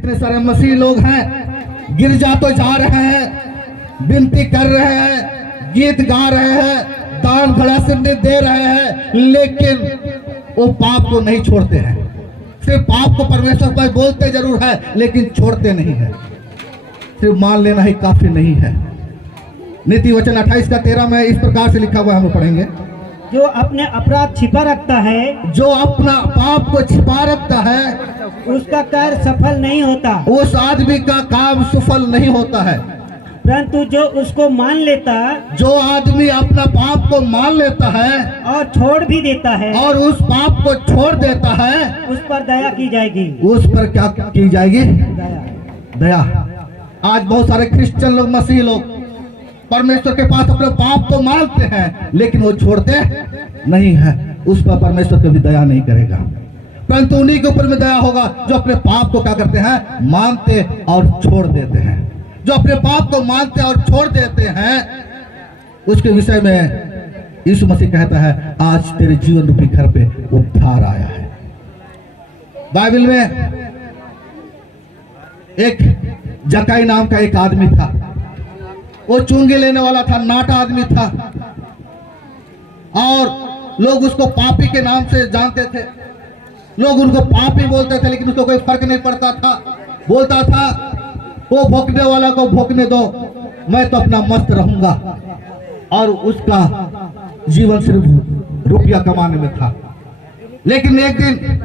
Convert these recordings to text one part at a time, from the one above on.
जितने सारे मसीह लोग हैं गिरजा तो जा रहे हैं, विनती कर रहे हैं, गीत गा रहे हैं, दान घड़ा से दे रहे हैं, लेकिन वो पाप को नहीं छोड़ते हैं। सिर्फ पाप को परमेश्वर को बोलते जरूर है लेकिन छोड़ते नहीं है। सिर्फ मान लेना ही काफी नहीं है। नीति वचन 28:13 में इस प्रकार से लिखा हुआ हम पढ़ेंगे, जो अपने अपराध छिपा रखता है, जो अपना पाप को छिपा रखता है, उसका कार्य सफल नहीं होता, उस आदमी का काम सफल नहीं होता है। परंतु जो उसको मान लेता, जो आदमी अपना पाप को मान लेता है और छोड़ भी देता है, और उस पाप को छोड़ देता है, उस पर दया की जाएगी। उस पर क्या की जाएगी? दया। दया। आज बहुत सारे क्रिश्चियन लोग, मसीह लोग परमेश्वर के पास अपने पाप को मानते हैं लेकिन वो छोड़ते नहीं है। उस पर परमेश्वर कभी दया नहीं करेगा, परंतु उन्हीं के ऊपर में दया होगा जो अपने पाप को क्या करते हैं? मानते और छोड़ देते हैं। जो अपने पाप को मानते और छोड़ देते हैं, उसके विषय में यीशु मसीह कहता है, आज तेरे जीवन रूपी घर पे उद्धार आया है। बाइबल में एक जकाई नाम का एक आदमी था। वो चुंगी लेने वाला था, नाटा आदमी था, और लोग उसको पापी के नाम से जानते थे। लोग उनको पापी बोलते थे लेकिन उसको कोई फर्क नहीं पड़ता था। बोलता था, वो भोंकने वाला को भोंकने दो, मैं तो अपना मस्त रहूंगा। और उसका जीवन सिर्फ रुपया कमाने में था। लेकिन एक दिन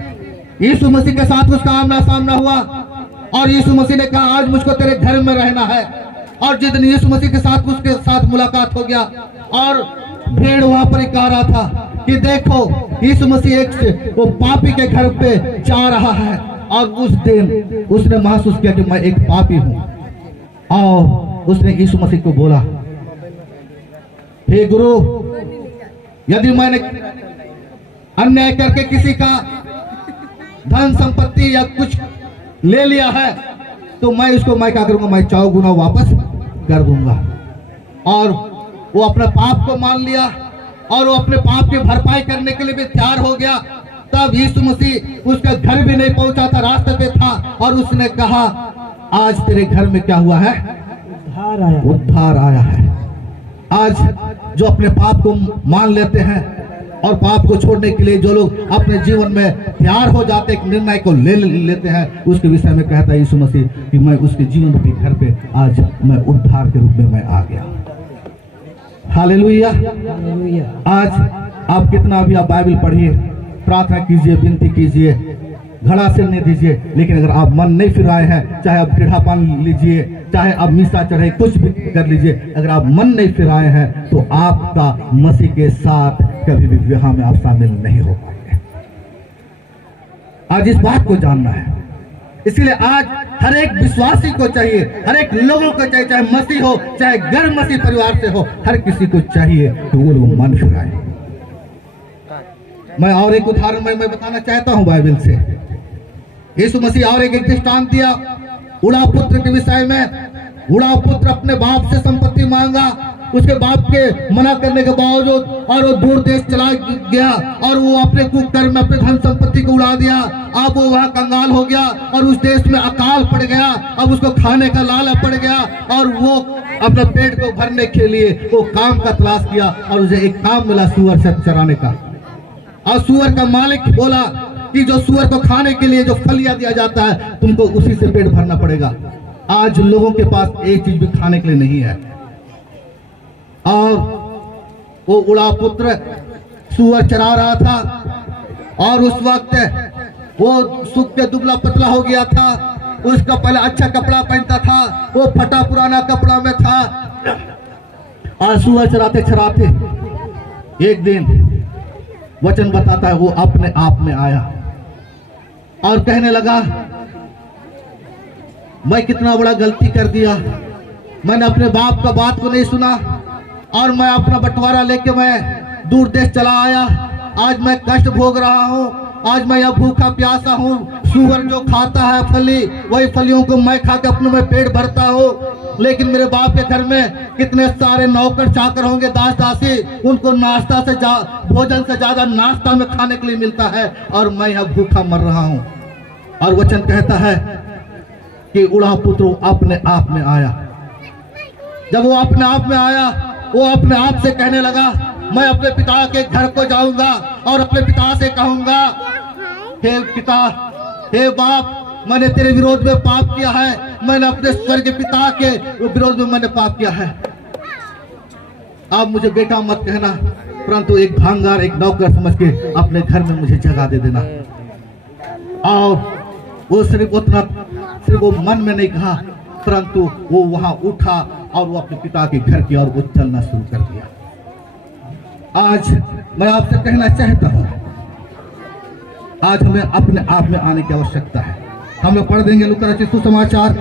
यीशु मसीह के साथ उसका आमना सामना हुआ और यीशु मसीह ने कहा, आज मुझको तेरे घर में रहना है। और जिस दिन यीशु मसीह के साथ उसके साथ मुलाकात हो गया और भीड़ वहां पर कह रहा था कि देखो यीशु मसीह एक वो पापी के घर पे जा रहा है। और उस दिन उसने महसूस किया कि मैं एक पापी हूं, और उसने यीशु मसीह को बोला, हे गुरु, यदि मैंने अन्याय करके किसी का धन संपत्ति या कुछ ले लिया है तो मैं इसको क्या करूंगा? मैं 4 गुना वापस कर दूंगा। और वो अपने पाप को मान लिया और वो अपने पाप की भरपाई करने के लिए भी तैयार हो गया। तब यीशु मसीह उसका घर भी नहीं पहुंचा था, रास्ते पे था, और उसने कहा, आज तेरे घर में क्या हुआ है? उद्धार आया। उद्धार आया है। आज जो अपने पाप को मान लेते हैं और पाप को छोड़ने के लिए जो लोग अपने जीवन में तैयार हो जाते, एक निर्णय को ले लेते हैं, उसके विषय में कहता है यीशु मसीह कि मैं उसके जीवन रूपी घर पे आज मैं उद्धार के रूप में मैं आ गया। हालेलुया। आज आप कितना भी आप बाइबल पढ़िए, प्रार्थना कीजिए, विनती कीजिए, घड़ा सिर नहीं दीजिए, लेकिन अगर आप मन नहीं फिराए हैं, चाहे आप टेढ़ा पान लीजिए, चाहे आप मिसा चढ़े, कुछ भी कर लीजिए, अगर आप मन नहीं फिराए हैं तो आपका मसीह के साथ कभी भी विवाह में आप शामिल नहीं हो पाएंगे। आज इस बात को जानना है। इसलिए आज हर एक विश्वासी को चाहिए, हर एक लोगों को चाहिए, चाहे मसीह हो चाहे गैर मसीह परिवार से हो, हर किसी को चाहिए कि वो लोग मन फिराए। मैं और एक उदाहरण मैं बताना चाहता हूं बाइबल से। यीशु मसीह और एक दृष्टांत दिया उड़ा पुत्र के विषय में। उड़ा पुत्र अपने बाप से संपत्ति मांगा, उसके बाप के मना करने के बावजूद, और वो दूर देश चला गया और वो अपने कुकर्म में अपने धन संपत्ति को उड़ा दिया। अब वो वहाँ कंगाल हो गया और उस देश में अकाल पड़ गया। अब उसको खाने का लालच पड़ गया और वो अपने पेट को भरने के लिए वो काम का तलाश किया और उसे एक काम मिला सुअर से चराने का। और सुअर का मालिक बोला कि जो सुअर को खाने के लिए जो फलियां दिया जाता है, तुमको उसी से पेट भरना पड़ेगा। आज लोगों के पास एक चीज भी खाने के लिए नहीं है, और वो उड़ा पुत्र सुअर चरा रहा था और उस वक्त वो सूख के दुबला पतला हो गया था। उसका पहले अच्छा कपड़ा पहनता था, वो फटा पुराना कपड़ा में था, और सुअर चराते चराते एक दिन वचन बताता है वो अपने आप में आया और कहने लगा, मैं कितना बड़ा गलती कर दिया। मैंने अपने बाप का बात को नहीं सुना और मैं अपना बंटवारा लेके मैं दूर देश चला आया। आज मैं कष्ट भोग रहा हूँ, आज मैं यह भूखा प्यासा हूँ। सुअर जो खाता है फली, वही फलियों को मैं खा के अपने में पेट भरता हूँ। लेकिन मेरे बाप के घर में कितने सारे नौकर चाकर होंगे, दास दासी, उनको नाश्ता से भोजन से ज्यादा नाश्ता में खाने के लिए मिलता है, और मैं यहाँ भूखा मर रहा हूँ। और वचन कहता है कि उड़ा पुत्र अपने आप में आया। जब वो अपने आप में आया, वो अपने आप से कहने लगा, मैं अपने पिता के घर को जाऊंगा और अपने पिता से कहूंगा, हे पिता, हे बाप, मैंने तेरे विरोध में पाप किया है, मैंने अपने स्वर्ग पिता के विरोध में मैंने पाप किया है। आप मुझे बेटा मत कहना, परंतु एक भांगार, एक नौकर समझ के अपने घर में मुझे जगह दे देना। और वो सिर्फ उतना, सिर्फ वो मन में नहीं कहा, परंतु वो वहां उठा और वो अपने पिता के घर की ओर वो चलना शुरू कर दिया। आज मैं आपसे कहना चाहता हूं, आज हमें अपने आप में आने की आवश्यकता है। हम लोग पढ़ देंगे लूका रचित सुसमाचार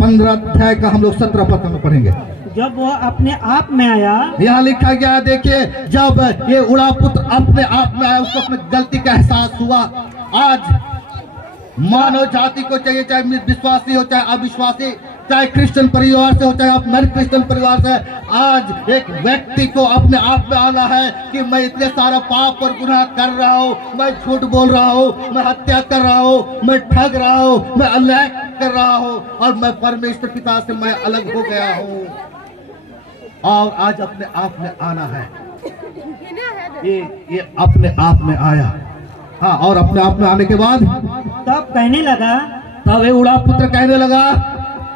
15 अध्याय का हम लोग 17 पद में पढ़ेंगे। जब वह अपने आप में आया, यहाँ लिखा गया, देखिए, जब ये उड़ा पुत्र अपने आप में आया, उसको अपनी गलती का एहसास हुआ। आज मानव जाति को चाहिए, चाहे विश्वासी हो चाहे अविश्वासी, चाहे क्रिश्चियन परिवार से हो चाहे आप नॉन क्रिश्चियन परिवार से, आज एक व्यक्ति को अपने आप में आना है कि मैं इतने सारा पाप और गुनाह कर रहा हूँ, मैं झूठ बोल रहा हूँ, मैं हत्या कर रहा हूँ, मैं ठग रहा हूँ, मैं अन्याय कर रहा हूँ और मैं परमेश्वर पिता से मैं अलग हो गया हूँ। और आज अपने आप में आना है। ये अपने आप में आया। हाँ, और अपने आप में आने के बाद तब कहने लगा, तब ये उड़ा पुत्र कहने लगा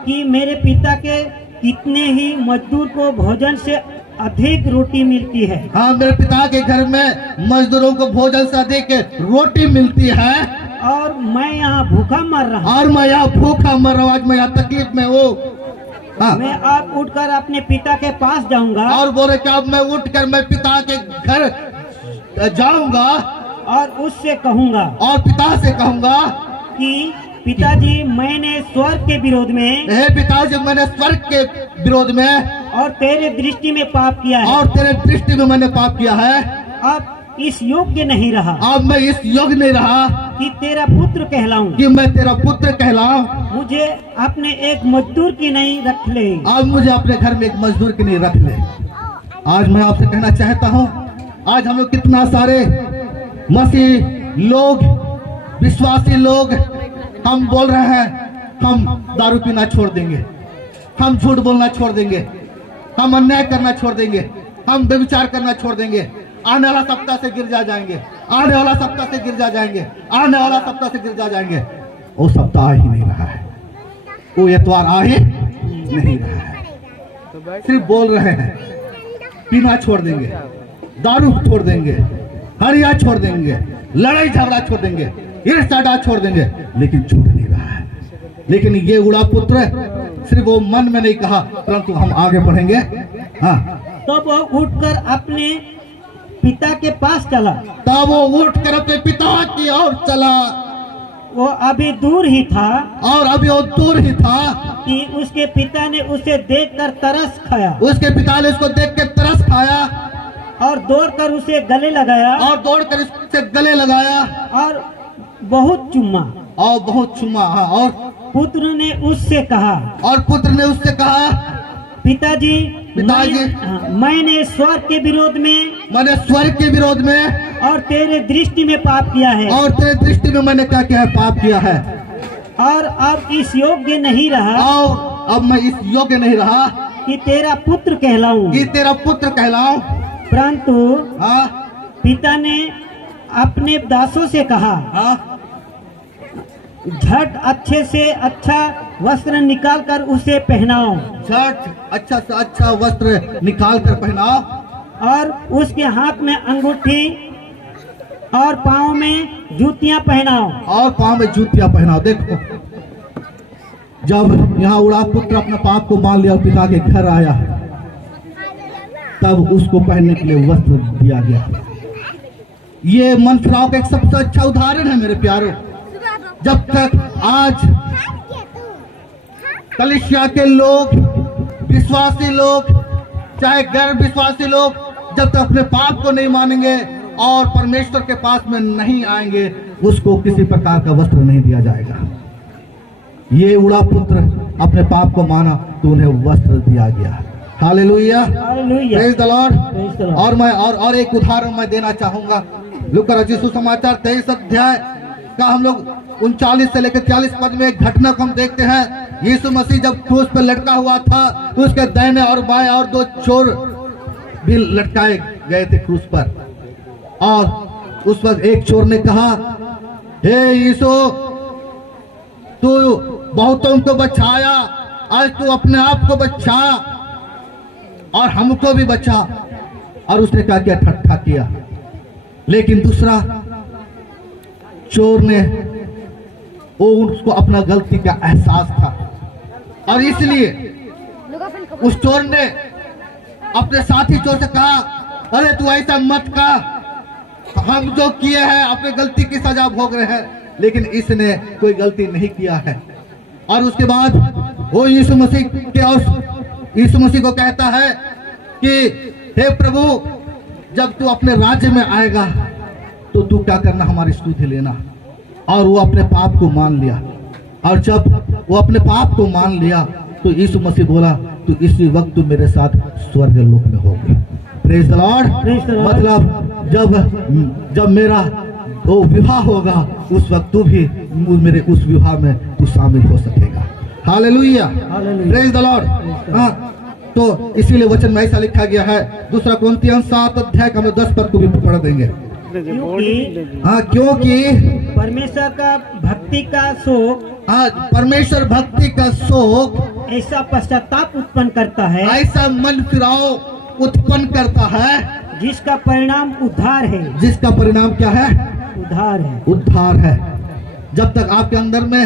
कि मेरे पिता के कितने ही मजदूर को भोजन से अधिक रोटी मिलती है। हाँ, मेरे पिता के घर में मजदूरों को भोजन से अधिक रोटी मिलती है और मैं यहाँ भूखा मर रहा हूँ। और मैं यहाँ भूखा मर रहा हूँ, आज मैं यहाँ तकलीफ में हूँ। हाँ, मैं अब उठकर अपने पिता के पास जाऊंगा और बोले कि अब मैं उठकर मैं पिता के घर जाऊंगा और उससे कहूंगा, और पिता से कहूंगा कि पिताजी, मैंने स्वर्ग के विरोध में, हे पिताजी, मैंने स्वर्ग के विरोध में और तेरे दृष्टि में पाप किया है। और तेरे दृष्टि में मैंने पाप किया है। अब इस योग्य नहीं रहा अब मैं इस योग्य नहीं रहा कि तेरा पुत्र कहलाऊं। कि मैं तेरा पुत्र कहलाऊं। मुझे अपने एक मजदूर की नहीं रख ले। अब मुझे अपने घर में एक मजदूर की नहीं रख ले। आज मैं आपसे कहना चाहता हूं, आज हम लोग कितना सारे मसीह लोग, विश्वासी लोग, हम बोल रहे हैं हम दारू पीना छोड़ देंगे, हम झूठ बोलना छोड़ देंगे, हम अन्याय करना छोड़ देंगे, हम व्यभिचार करना छोड़ देंगे, आने वाला सप्ताह से गिरजा जाएंगे, आने वाला सप्ताह से गिरजा जाएंगे, आने वाला सप्ताह से गिरजा जाएंगे। वो सप्ताह ही नहीं रहा है, वो एतवार आ ही नहीं रहा है। सिर्फ बोल रहे हैं पीना छोड़ देंगे, दारू छोड़ देंगे, हरिया छोड़ देंगे, लड़ाई झगड़ा छोड़ देंगे, ईर्ष्या छोड़ देंगे, लेकिन छूट नहीं रहा है। लेकिन ये उड़ा पुत्र सिर्फ वो मन में नहीं कहा, परंतु हम आगे बढ़ेंगे। हाँ, तो वो उठकर अपने पिता के पास चला। तब वो उठकर अपने पिता की ओर चला। वो अभी दूर ही था और अभी वो दूर ही था कि उसके पिता ने उसे देखकर तरस खाया। उसके पिता ने उसको देख के तरस खाया और दौड़कर उसे गले लगाया और दौड़कर उससे गले लगाया और बहुत चुम्मा। और बहुत चुमा। हाँ, और पुत्र ने उससे कहा, और पुत्र ने उससे कहा, पिताजी, पिताजी, मैंने स्वर्ग के विरोध में, मैंने स्वर्ग के विरोध में और तेरे दृष्टि में पाप किया है। और तेरे दृष्टि में मैंने क्या किया है? पाप किया है। और अब इस योग्य नहीं रहा और अब मैं इस योग्य नहीं रहा कि तेरा पुत्र कहलाऊं। कि तेरा पुत्र कहलाऊं। परंतु हाँ, पिता ने अपने दासों से कहा, हाँ, झट अच्छे से अच्छा वस्त्र निकाल कर उसे पहनाओ। झट अच्छा से अच्छा वस्त्र निकाल कर पहनाओ और उसके हाथ में अंगूठी और पाँव में जूतियां पहनाओ। और पाँव में जूतियां पहनाओ। देखो, जब यहाँ उड़ा पुत्र अपने पाप को मान लिया, पिता के घर आया, तब उसको पहनने के लिए वस्त्र दिया गया। ये मनफिराव का एक सबसे अच्छा उदाहरण है मेरे प्यारों। जब तक आज कलीसिया के लोग, विश्वासी लोग, चाहे गैर विश्वासी लोग, जब तक अपने पाप को नहीं मानेंगे और परमेश्वर के पास में नहीं आएंगे, उसको किसी प्रकार का वस्त्र नहीं दिया जाएगा। ये उड़ा पुत्र अपने पाप को माना तो उन्हें वस्त्र दिया गया। Hallelujah, hallelujah, praise the Lord. Praise the Lord. और मैं और एक उदाहरण मैं देना चाहूंगा। लूका रचित सुसमाचार 23 अध्याय का हम लोग 39 से लेकर 40 पद में एक घटना को हम देखते हैं। यीशु मसीह जब क्रूस पर लटका हुआ था, उसके दाहिने और बाएं और दो चोर भी लटकाए गए थे क्रूस पर। और उस वक्त एक चोर ने कहा, हे यीशु, तू बहुतों को बचाया, आज तू अपने आप को बचा और हमको भी बचा। और उसने क्या किया? ठट्ठा किया। लेकिन दूसरा चोर ने, वो उसको अपना गलती का एहसास था और इसलिए उस चोर ने अपने साथी चोर से कहा, अरे तू ऐसा मत कर, हम जो किए हैं अपने गलती की सजा भोग रहे हैं। लेकिन इसने कोई गलती नहीं किया है। और उसके बाद वो यीशु मसीह को कहता है कि हे प्रभु, जब तू अपने राज्य में आएगा तो तू क्या करना? हमारी स्तुति लेना। और वो अपने पाप को मान लिया। और जब वो अपने पाप को मान लिया तो यीशु मसीह बोला, तू इसी वक्त तू मेरे साथ स्वर्ग लोक में होगा। Praise the Lord. मतलब जब मेरा वो विवाह होगा, उस वक्त तू भी मेरे उस विवाह में तू शामिल हो सकेगा। Hallelujah, praise the Lord. हाँ, तो इसीलिए वचन में ऐसा लिखा गया है। दूसरा कोरिन्थियंस 7 अध्याय का हम 10 पद को भी पढ़ देंगे। क्योंकि परमेश्वर का भक्ति का शोक, परमेश्वर भक्ति का शोक ऐसा पश्चाताप उत्पन्न करता है, ऐसा मन फिराव उत्पन्न करता है, जिसका परिणाम उद्धार है। जिसका परिणाम क्या है? उद्धार है। उद्धार है। जब तक आपके अंदर में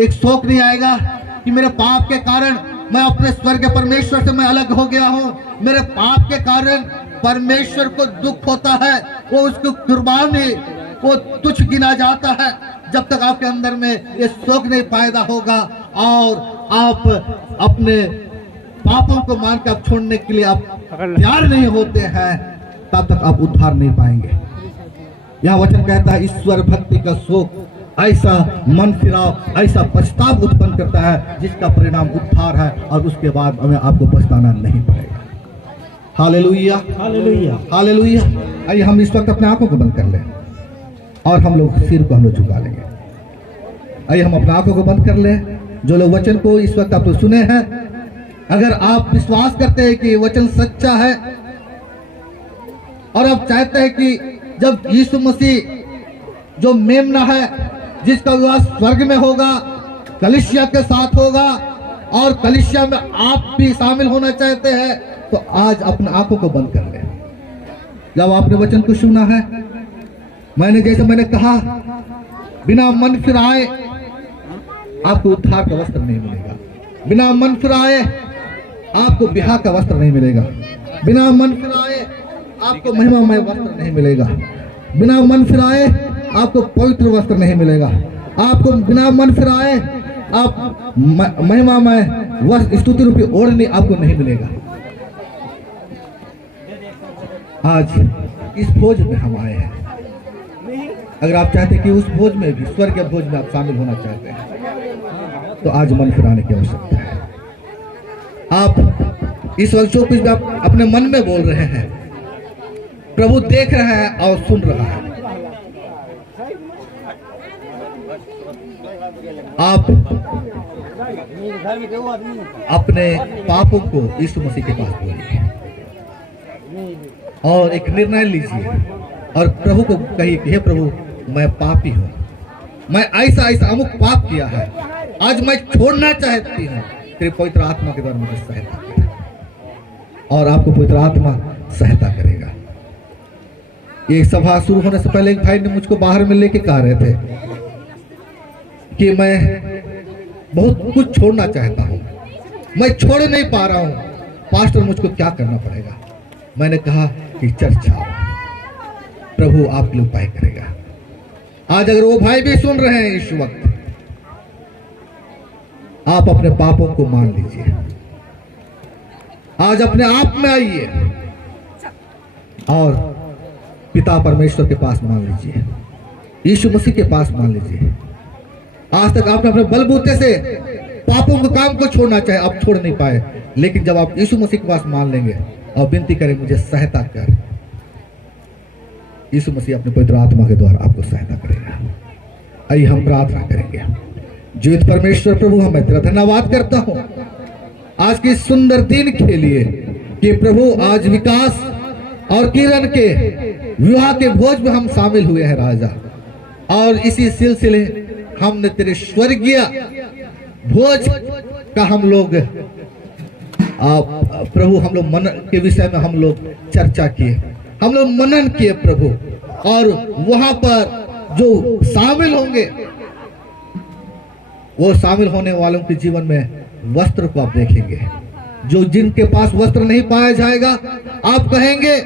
एक शोक नहीं आएगा कि मेरे पाप के कारण मैं अपने स्वर्ग परमेश्वर से मैं अलग हो गया हूँ, मेरे पाप के कारण परमेश्वर को दुख होता है, वो उसको कुर्बानी वो तुच्छ गिना जाता है। जब तक आपके अंदर में ये शोक नहीं पैदा होगा और आप अपने पापों को मानकर आप छोड़ने के लिए आप तैयार नहीं होते हैं, तब तक आप उद्धार नहीं पाएंगे। यह वचन कहता है, ईश्वर भक्ति का शोक ऐसा मन फिराव, ऐसा पछतावा उत्पन्न करता है, जिसका परिणाम उद्धार है और उसके बाद हमें आपको पछताना नहीं पड़ेगा। Hallelujah, hallelujah, hallelujah. आइए हम इस वक्त अपने आंखों को बंद कर लें और हम लोग सिर को हम लोग झुका लेंगे। आइए हम अपने आंखों को बंद कर लें। जो लोग वचन को इस वक्त आप लोग सुने हैं, अगर आप विश्वास करते हैं कि वचन सच्चा है और आप चाहते हैं कि जब यीशु मसीह जो मेमना है, जिसका विवाह स्वर्ग में होगा, कलीसिया के साथ होगा और कलीसिया में आप भी शामिल होना चाहते हैं, तो आज अपने आंखों को बंद कर लें। जब आपने वचन को सुना है, मैंने कहा, बिना मन फिराए आपको उद्धार का वस्त्र नहीं मिलेगा। बिना मन फिराए आपको बिहा का वस्त्र नहीं मिलेगा। बिना मन फिराए आपको महिमामय वस्त्र नहीं मिलेगा। बिना मन फिराए आपको पवित्र वस्त्र नहीं मिलेगा। आपको बिना मन फिराए आप महिमामय वस्त्र, स्तुति रूपी ओढ़नी आपको नहीं मिलेगा। आज इस भोज में हम आए हैं। अगर आप चाहते हैं कि उस भोज में भी, स्वर्ग के भोज में आप शामिल होना चाहते हैं, तो आज मन फिराने की आवश्यकता है। आप इस वक्त जो कुछ आप अपने मन में बोल रहे हैं, प्रभु देख रहा है और सुन रहा है। आप अपने पापों को यीशु मसीह के पास बोलिए और एक निर्णय लीजिए और प्रभु को कहिए, हे प्रभु, मैं पापी हूँ, मैं ऐसा अमुक पाप किया है, आज मैं छोड़ना चाहती हूँ। तेरे पवित्र आत्मा के द्वारा मुझे सहायता करेगा और आपको पवित्र आत्मा सहायता करेगा। ये सभा शुरू होने से पहले एक भाई ने मुझको बाहर में लेके कह रहे थे कि मैं बहुत कुछ छोड़ना चाहता हूँ, मैं छोड़ नहीं पा रहा हूँ, पास्टर मुझको क्या करना पड़ेगा? मैंने कहा कि चर्च आओ, प्रभु आपके लिए उपाय करेगा। आज अगर वो भाई भी सुन रहे हैं इस वक्त, आप अपने पापों को मान लीजिए, आज अपने आप में आइए और पिता परमेश्वर के पास मान लीजिए, यीशु मसीह के पास मान लीजिए। आज तक आपने अपने बलबूते से पापों के काम को छोड़ना चाहे, आप छोड़ नहीं पाए, लेकिन जब आप यीशु मसीह के पास मान लेंगे और विनती करें, मुझे सहायता कर, यीशु मसीह अपने पवित्र आत्मा के द्वारा आपको सहायता करेगा। आइए हम प्रार्थना करेंगे। जीवित परमेश्वर प्रभु, मैं तेरा धन्यवाद करता हूं आज के सुंदर दिन के लिए कि प्रभु आज विकास और किरण के विवाह के भोज में हम शामिल हुए हैं राजा, और इसी सिलसिले हमने तेरे स्वर्गीय भोज का हम लोग प्रभु हम लोग मन के विषय में हम लोग चर्चा किए, हम लोग मनन किए प्रभु, और वहां पर जो शामिल होंगे वो शामिल होने वालों के जीवन में वस्त्र को आप देखेंगे। जो जिनके पास वस्त्र नहीं पाया जाएगा आप कहेंगे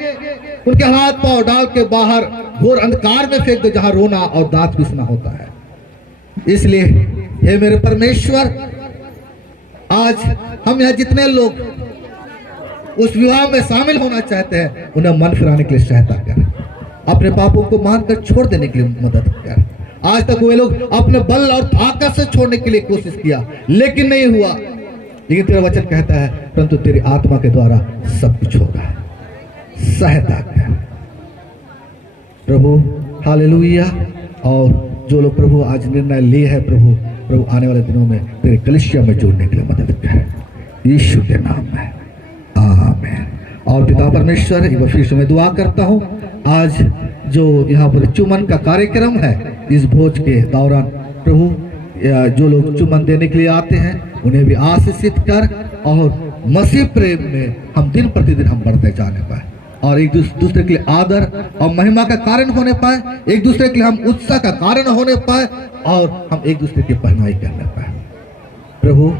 उनके हाथ पांव डाल के बाहर घोर अंधकार में फेंक दो जहां रोना और दांत पीसना होता है। इसलिए हे मेरे परमेश्वर, आज हम यहाँ जितने लोग उस विवाह में शामिल होना चाहते हैं उन्हें मन फिराने के लिए सहायता कर, अपने पापों को मानकर छोड़ देने के लिए मदद कर। आज तक वे लोग अपने बल और ताकत से छोड़ने के लिए कोशिश किया लेकिन नहीं हुआ, लेकिन तेरा वचन कहता है परंतु तेरी आत्मा के द्वारा सब कुछ होगा। सहायता कर प्रभु, हालेलुया। और जो लोग प्रभु आज निर्णय लिए है प्रभु आने वाले दिनों में तेरे कलीसिया में जोड़ने के लिए मदद कर, यीशु के नाम में आमीन। और पिता परमेश्वर, एक बार फिर से मैं दुआ करता हूँ आज जो यहाँ पर चुमन का कार्यक्रम है, इस भोज के दौरान प्रभु जो लोग चुमन देने के लिए आते हैं उन्हें भी आशीषित कर, और मसीह प्रेम में हम दिन प्रतिदिन हम बढ़ते जाने पाए और एक दूसरे के लिए आदर और महिमा का कारण होने पाए, एक दूसरे के लिए हम उत्साह का कारण होने पाए, और हम एक दूसरे की पहनाई करने पाए। प्रभु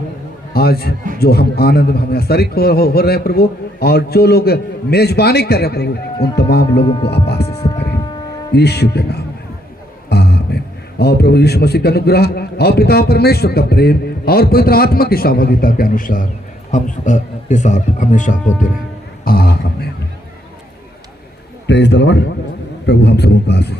आज जो हम आनंद में हम शरीक हो रहे हैं प्रभु, और जो लोग मेजबानी कर रहे हैं प्रभु, उन तमाम लोगों को आप आशीष करें, यीशु के नाम में आमीन। और प्रभु यीशु मसीह का अनुग्रह और पिता परमेश्वर का प्रेम और पवित्र आत्मा की सहभागिता के अनुसार हम के साथ हमेशा होते रहे, आमीन। Praise the Lord. प्रभु हम सबों का आशीष